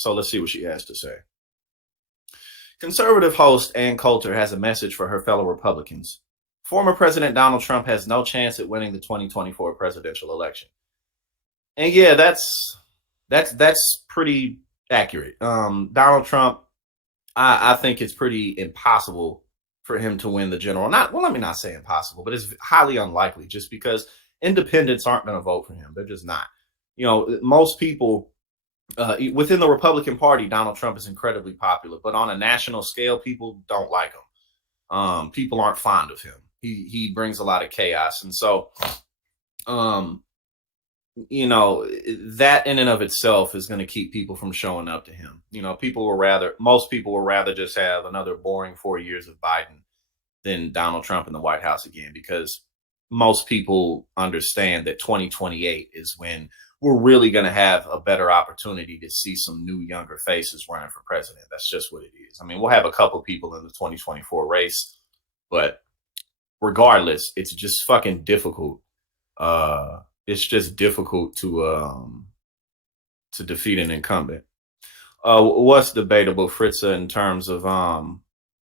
So let's see what she has to say. Conservative host Ann Coulter has a message for her fellow Republicans. Former President Donald Trump has no chance at winning the 2024 presidential election. And yeah, that's pretty accurate. Donald Trump, I think it's pretty impossible for him to win the general. Not well, let me not say impossible, but it's highly unlikely just because independents aren't going to vote for him. They're just not. Most people within the Republican Party, Donald Trump is incredibly popular, but on a national scale, people don't like him. People aren't fond of him. He brings a lot of chaos, and so that in and of itself is going to keep people from showing up to him. Most people will rather just have another boring 4 years of Biden than Donald Trump in the White House again, because most people understand that 2028 is when we're really going to have a better opportunity to see some new, younger faces running for president. That's just what it is. I mean, we'll have a couple people in the 2024 race, but regardless, it's just fucking difficult. It's just difficult to defeat an incumbent. What's debatable, Fritza, in terms of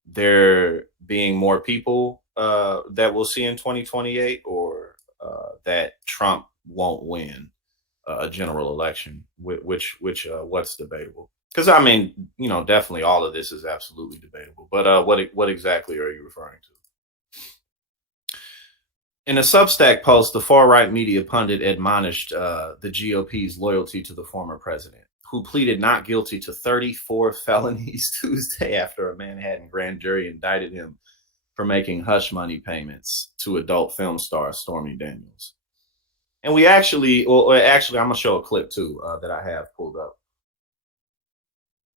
there being more people that we'll see in 2028, or that Trump won't win a general election? What's debatable? Because I mean, definitely all of this is absolutely debatable. But what exactly are you referring to? In a Substack post, the far-right media pundit admonished the GOP's loyalty to the former president, who pleaded not guilty to 34 felonies Tuesday after a Manhattan grand jury indicted him for making hush money payments to adult film star Stormy Daniels. And actually, I'm going to show a clip too that I have pulled up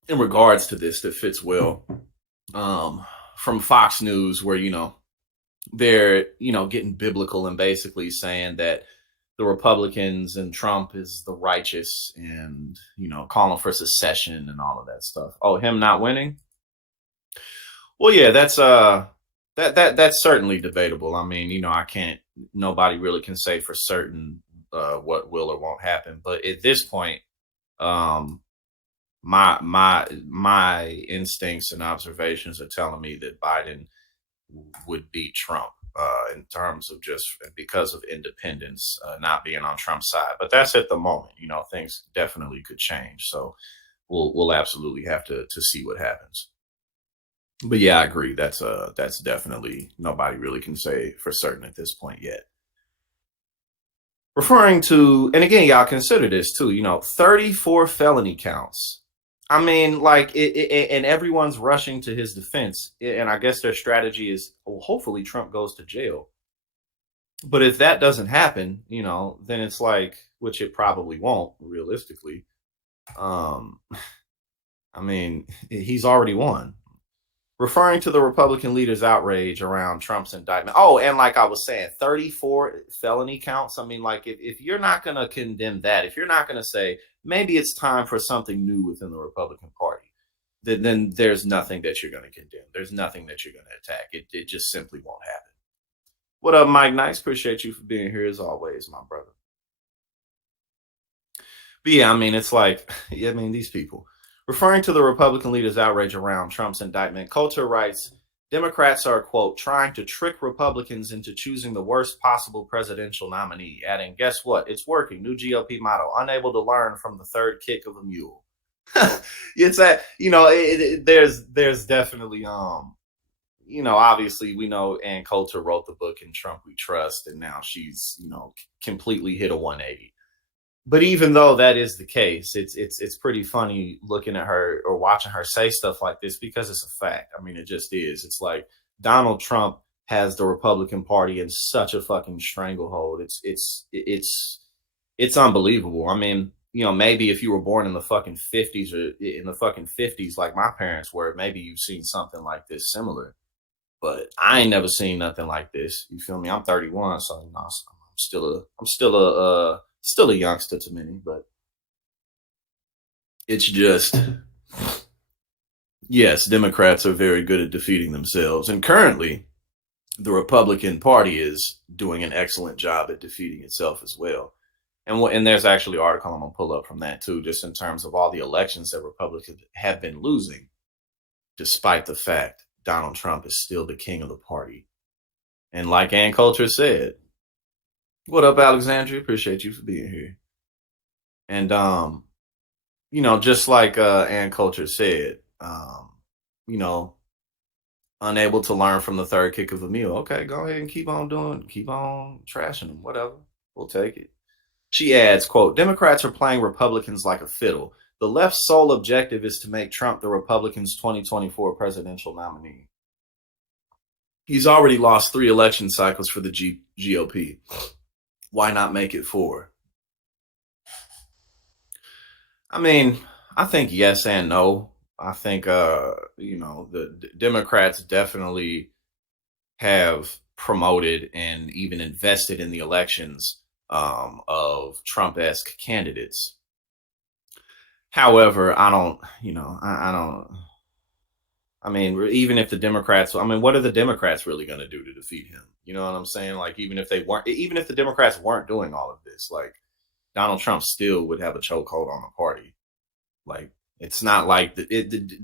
in regards to this that fits well from Fox News, where, they're, getting biblical and basically saying that the Republicans and Trump is the righteous and, calling for secession and all of that stuff. Oh, him not winning? Well, yeah, that's certainly debatable. I mean, nobody really can say for certain what will or won't happen. But at this point, my instincts and observations are telling me that Biden would beat Trump in terms of just because of independents not being on Trump's side. But that's at the moment. Things definitely could change. So we'll absolutely have to see what happens. But yeah, I agree. That's definitely, nobody really can say for certain at this point yet. Referring to, and again, y'all consider this too, 34 felony counts. I mean, and everyone's rushing to his defense. And I guess their strategy is, well, hopefully Trump goes to jail. But if that doesn't happen, then it's like, which it probably won't realistically. I mean, he's already won. Referring to the Republican leader's outrage around Trump's indictment. Oh, and like I was saying, 34 felony counts. I mean, if you're not going to condemn that, if you're not going to say maybe it's time for something new within the Republican Party, then there's nothing that you're going to condemn. There's nothing that you're going to attack. It just simply won't happen. What up, Mike Nice? Appreciate you for being here as always, my brother. But yeah, I mean, it's like, these people. Referring to the Republican leader's outrage around Trump's indictment, Coulter writes, Democrats are, quote, trying to trick Republicans into choosing the worst possible presidential nominee, adding, guess what? It's working. New GOP motto, unable to learn from the third kick of a mule. It's that, there's definitely, obviously we know Ann Coulter wrote the book In Trump We Trust, and now she's, completely hit a 180. But even though that is the case, it's pretty funny looking at her or watching her say stuff like this, because it's a fact. I mean, it just is. It's like Donald Trump has the Republican Party in such a fucking stranglehold. It's unbelievable. I mean, maybe if you were born in the fucking 50s or in the fucking 50s like my parents were, maybe you've seen something like this similar. But I ain't never seen nothing like this. You feel me? I'm 31, so I'm still a youngster to many, but it's just, yes, Democrats are very good at defeating themselves. And currently, the Republican Party is doing an excellent job at defeating itself as well. And there's actually an article I'm gonna pull up from that too, just in terms of all the elections that Republicans have been losing, despite the fact Donald Trump is still the king of the party. And like Ann Coulter said, what up, Alexandria? Appreciate you for being here. And just like Ann Coulter said, you know, unable to learn from the third kick of a meal. Okay, go ahead and keep on trashing them, whatever. We'll take it. She adds, quote, Democrats are playing Republicans like a fiddle. The left's sole objective is to make Trump the Republicans' 2024 presidential nominee. He's already lost 3 election cycles for the GOP. Why not make it 4? I mean, I think yes and no. I think, the Democrats definitely have promoted and even invested in the elections of Trump-esque candidates. However, I don't, I don't. I mean, even if the Democrats, I mean, what are the Democrats really going to do to defeat him? You know what I'm saying? Like, even if the Democrats weren't doing all of this, like, Donald Trump still would have a chokehold on the party. Like, it's not like the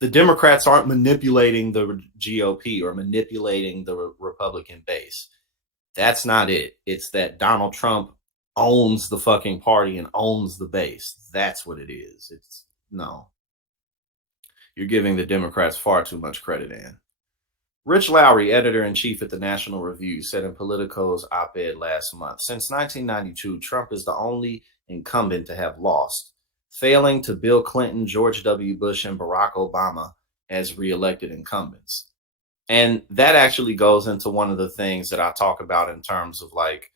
Democrats aren't manipulating the GOP or manipulating the Republican base. That's not it. It's that Donald Trump owns the fucking party and owns the base. That's what it is. It's no. You're giving the Democrats far too much credit, Ann. Rich Lowry, editor-in-chief at the National Review, said in Politico's op-ed last month, since 1992, Trump is the only incumbent to have lost, failing to Bill Clinton, George W. Bush, and Barack Obama as re-elected incumbents. And that actually goes into one of the things that I talk about in terms of like,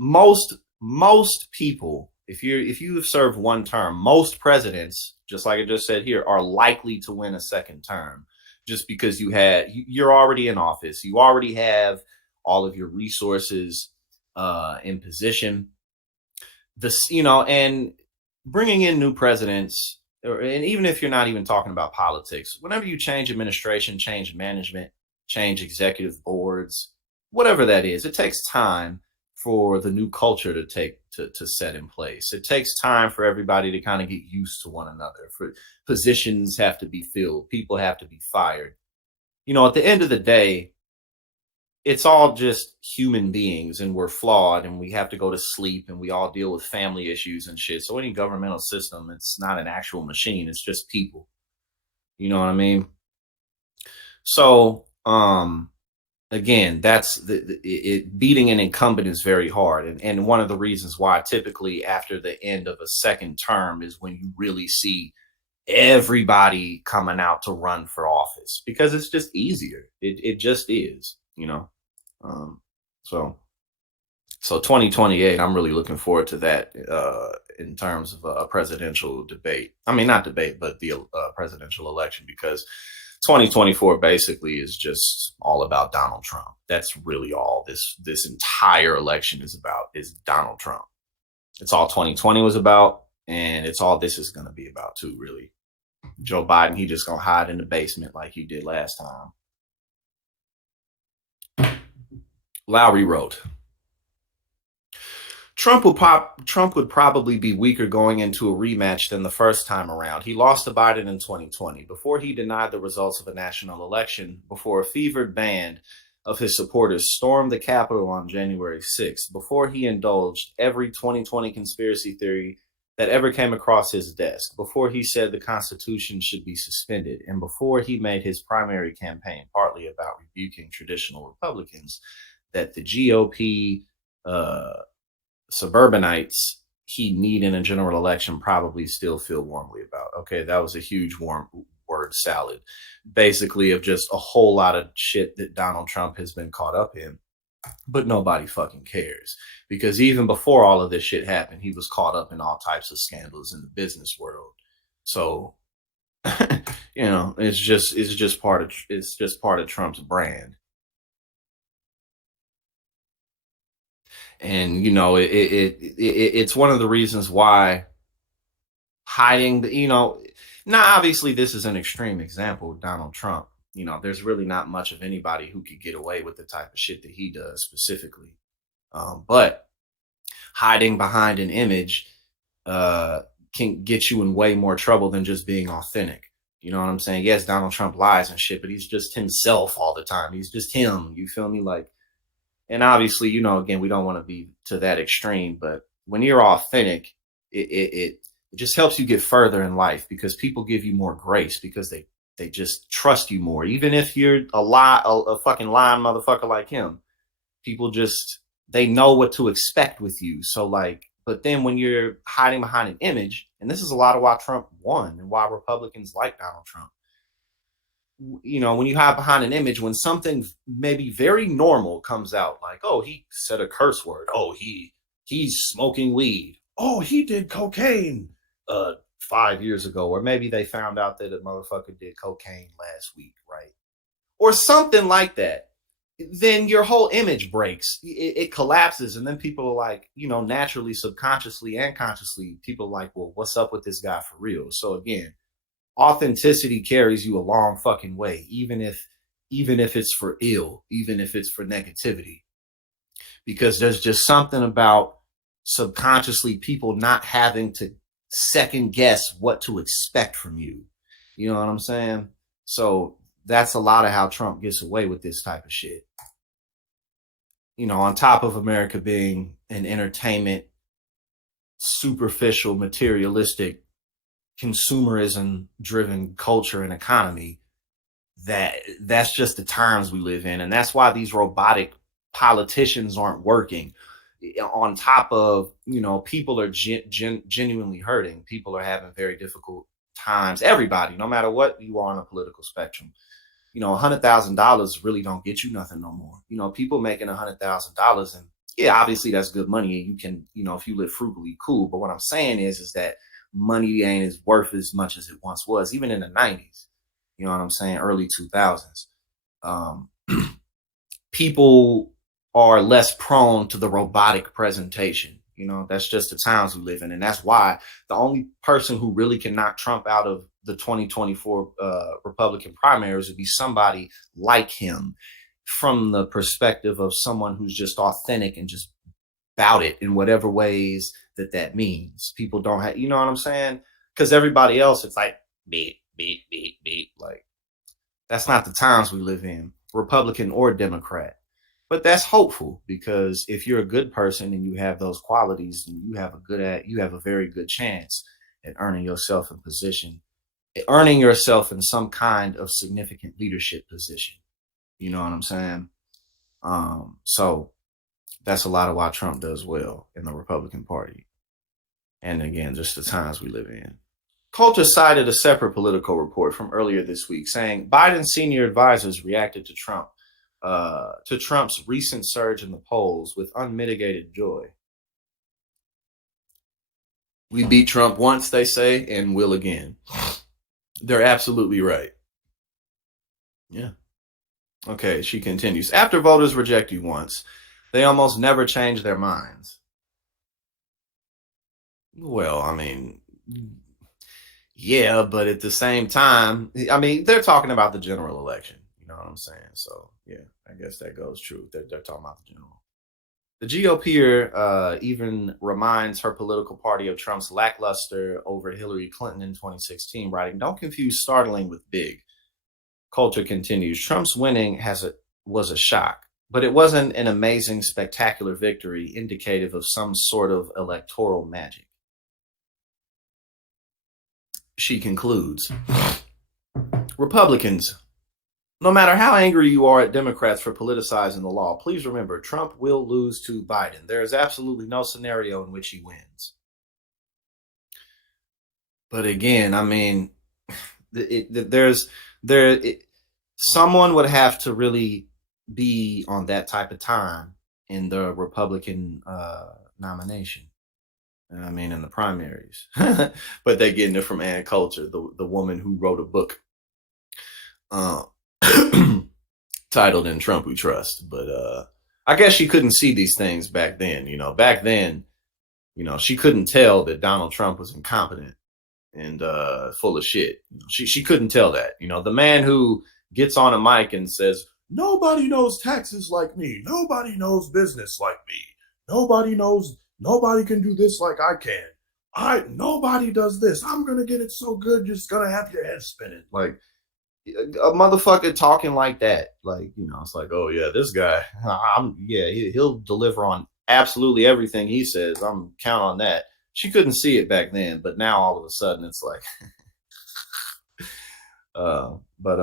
most people, if you have served one term, most presidents, just like I just said here, are likely to win a second term, just because you're already in office, you already have all of your resources in position. And bringing in new presidents, and even if you're not even talking about politics, whenever you change administration, change management, change executive boards, whatever that is, it takes time for the new culture to set in place. It takes time for everybody to kind of get used to one another. For positions have to be filled, people have to be fired. At the end of the day, it's all just human beings, and we're flawed, and we have to go to sleep, and we all deal with family issues and shit. So any governmental system, it's not an actual machine, it's just people. You know what I mean? So, again, that's beating an incumbent is very hard. And one of the reasons why typically after the end of a second term is when you really see everybody coming out to run for office, because it's just easier. It just is, so 2028, I'm really looking forward to that in terms of a presidential debate. I mean, not debate, but the presidential election, because 2024 basically is just all about Donald Trump. That's really all this entire election is about, is Donald Trump. It's all 2020 was about, and it's all this is going to be about too, really. Joe Biden, he just going to hide in the basement like he did last time. Lowry wrote, Trump would probably be weaker going into a rematch than the first time around. He lost to Biden in 2020 before he denied the results of a national election, before a fevered band of his supporters stormed the Capitol on January 6th, before he indulged every 2020 conspiracy theory that ever came across his desk, before he said the Constitution should be suspended, and before he made his primary campaign partly about rebuking traditional Republicans that the GOP suburbanites he need in a general election probably still feel warmly about. Okay, that was a huge warm word salad, basically, of just a whole lot of shit that Donald Trump has been caught up in, but nobody fucking cares, because even before all of this shit happened, he was caught up in all types of scandals in the business world. So it's just part of Trump's brand. And it's one of the reasons why hiding now obviously this is an extreme example of Donald Trump. There's really not much of anybody who could get away with the type of shit that he does specifically, but hiding behind an image can get you in way more trouble than just being authentic. You know what I'm saying? Yes, Donald Trump lies and shit, but he's just himself all the time. He's just him. You feel me? Like, and obviously, you know, again, we don't want to be to that extreme, but when you're authentic, it just helps you get further in life because people give you more grace because they just trust you more. Even if you're a fucking lying motherfucker like him, people just, they know what to expect with you. So like, but then when you're hiding behind an image, and this is a lot of why Trump won and why Republicans like Donald Trump, you know, when you hide behind an image, when something maybe very normal comes out, like, oh, he said a curse word, oh, he's smoking weed, oh, he did cocaine 5 years ago, or maybe they found out that a motherfucker did cocaine last week, right? Or something like that, then your whole image breaks. It collapses, and then people are like, you know, naturally, subconsciously and consciously, people are like, well, what's up with this guy for real? So again, authenticity carries you a long fucking way, even if it's for ill, even if it's for negativity, because there's just something about subconsciously people not having to second guess what to expect from you. You know what I'm saying? So that's a lot of how Trump gets away with this type of shit. You know, on top of America being an entertainment, superficial, materialistic, consumerism driven culture and economy, that's just the times we live in. And that's why these robotic politicians aren't working. On top of, you know, people are genuinely hurting. People are having very difficult times. Everybody, no matter what you are on a political spectrum, you know, $100,000 really don't get you nothing no more. You know, people making $100,000, and yeah, obviously that's good money. And you can, you know, if you live frugally, cool. But what I'm saying is that money ain't as worth as much as it once was, even in the 90s. You know what I'm saying? Early 2000s. People are less prone to the robotic presentation. You know, that's just the times we live in. And that's why the only person who really can knock Trump out of the 2024 Republican primaries would be somebody like him, from the perspective of someone who's just authentic and just about it in whatever ways that means. People don't have, you know what I'm saying? Because everybody else, it's like, beat, beat, beat, beat. Like, that's not the times we live in, Republican or Democrat. But that's hopeful, because if you're a good person and you have those qualities, then you have a very good chance at earning yourself in some kind of significant leadership position. You know what I'm saying? So that's a lot of why Trump does well in the Republican Party. And again, just the times we live in. Coulter cited a separate Politico report from earlier this week saying Biden's senior advisors reacted to Trump's recent surge in the polls with unmitigated joy. We beat Trump once, they say, and will again. They're absolutely right. Yeah. Okay, she continues. After voters reject you once, they almost never change their minds. Well, I mean, yeah, but at the same time, I mean, they're talking about the general election. You know what I'm saying? So, yeah, I guess that goes true. They're talking about the general. The GOP even reminds her political party of Trump's lackluster over Hillary Clinton in 2016, writing, "Don't confuse startling with big." Coulter continues, Trump's winning was a shock, but it wasn't an amazing, spectacular victory indicative of some sort of electoral magic. She concludes, Republicans, no matter how angry you are at Democrats for politicizing the law, please remember Trump will lose to Biden. There is absolutely no scenario in which he wins. But again, I mean, someone would have to really be on that type of time in the Republican nomination. I mean, in the primaries. But they're getting it from Ann Coulter, the woman who wrote a book titled "In Trump We Trust." But I guess she couldn't see these things back then. You know, back then, you know, she couldn't tell that Donald Trump was incompetent and full of shit. She couldn't tell that. You know, the man who gets on a mic and says, "Nobody knows taxes like me. Nobody knows business like me. Nobody knows nobody can do this like I can. Nobody does this. I'm gonna get it so good, you're just gonna have your head spinning. Like A motherfucker talking like that, like, it's like, oh yeah, this guy, he'll deliver on absolutely everything he says. I'm count on that. She couldn't see it back then, but now all of a sudden it's like, but